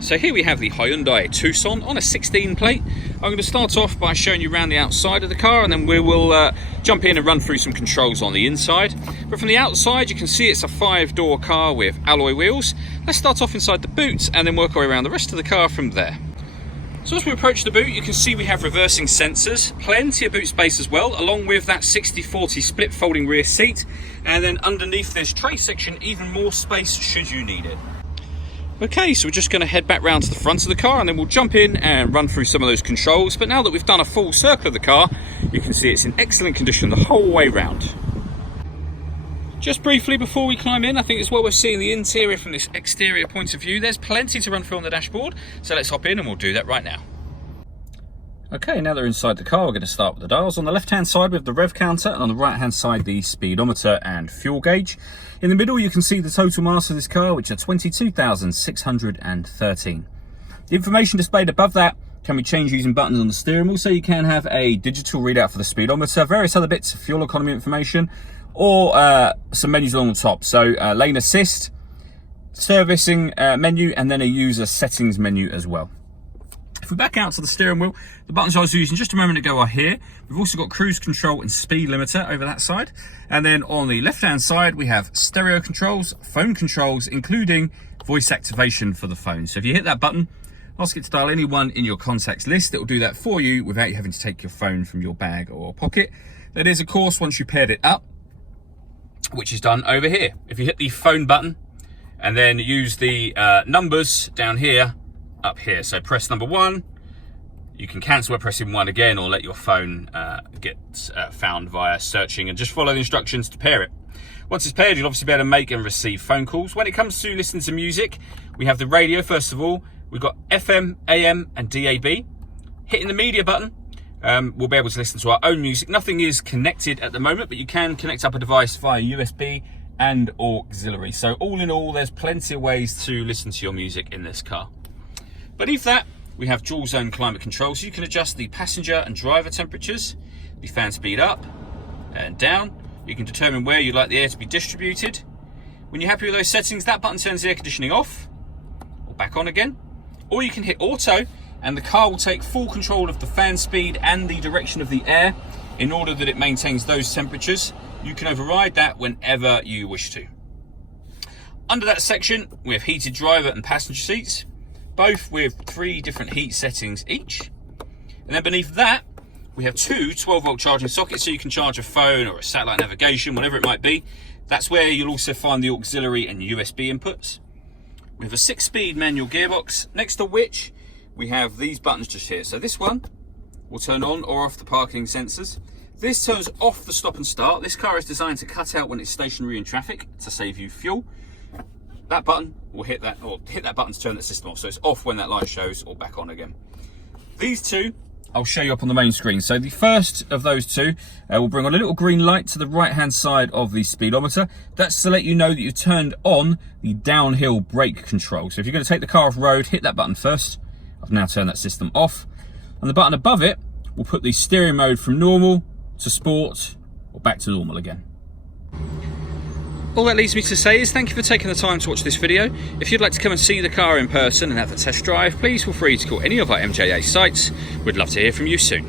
So here we have the Hyundai Tucson on a 16 plate. I'm going to start off by showing you around the outside of the car, and then we will jump in and run through some controls on the inside. But from the outside you can see it's a 5-door car with alloy wheels. Let's start off inside the boot and then work our way around the rest of the car from there. So as we approach the boot, you can see we have reversing sensors, plenty of boot space as well, along with that 60/40 split folding rear seat, and then underneath this tray section even more space should you need it. Okay, so we're just going to head back round to the front of the car and then we'll jump in and run through some of those controls. But now that we've done a full circle of the car, you can see it's in excellent condition the whole way round. Just briefly before we climb in, I think it's what we're seeing the interior from this exterior point of view. There's plenty to run through on the dashboard, so let's hop in and we'll do that right now. Okay, now that we're inside the car, we're going to start with the dials. On the left-hand side, we have the rev counter, and on the right-hand side, the speedometer and fuel gauge. In the middle, you can see the total mass of this car, which are 22,613. The information displayed above that can be changed using buttons on the steering wheel, so you can have a digital readout for the speedometer, various other bits of fuel economy information, or some menus along the top. So lane assist, servicing menu, and then a user settings menu as well. If we back out to the steering wheel, the buttons I was using just a moment ago are here. We've also got cruise control and speed limiter over that side. And then on the left-hand side, we have stereo controls, phone controls, including voice activation for the phone. So if you hit that button, ask it to dial anyone in your contacts list. It will do that for you without you having to take your phone from your bag or pocket. That is, of course, once you paired it up, which is done over here. If you hit the phone button and then use the numbers down here, up here, so press number 1, you can cancel by pressing 1 again, or let your phone get found via searching, and just follow the instructions to pair it. Once it's paired, you'll obviously be able to make and receive phone calls. When it comes to listening to music, we have the radio. First of all, we've got FM, AM and DAB. Hitting the media button, we'll be able to listen to our own music. Nothing is connected at the moment, but you can connect up a device via USB and auxiliary. So all in all, there's plenty of ways to listen to your music in this car. Beneath that, we have dual zone climate control, so you can adjust the passenger and driver temperatures, the fan speed up and down. You can determine where you'd like the air to be distributed. When you're happy with those settings, that button turns the air conditioning off or back on again. Or you can hit auto and the car will take full control of the fan speed and the direction of the air in order that it maintains those temperatures. You can override that whenever you wish to. Under that section, we have heated driver and passenger seats, both with 3 different heat settings each. And then beneath that, we have 2 12-volt charging sockets, so you can charge a phone or a satellite navigation, whatever it might be. That's where you'll also find the auxiliary and USB inputs. We have a 6-speed manual gearbox, next to which we have these buttons just here. So this one will turn on or off the parking sensors. This turns off the stop and start. This car is designed to cut out when it's stationary in traffic to save you fuel. That button will hit that button to turn the system off, so it's off when that light shows or back on again. These two I'll show you up on the main screen. So the first of those two will bring on a little green light to the right hand side of the speedometer. That's to let you know that you've turned on the downhill brake control. So if you're going to take the car off road, hit that button first. I've now turned that system off, and the button above it will put the steering mode from normal to sport or back to normal again. All that leaves me to say is thank you for taking the time to watch this video. If you'd like to come and see the car in person and have a test drive, please feel free to call any of our MJA sites. We'd love to hear from you soon.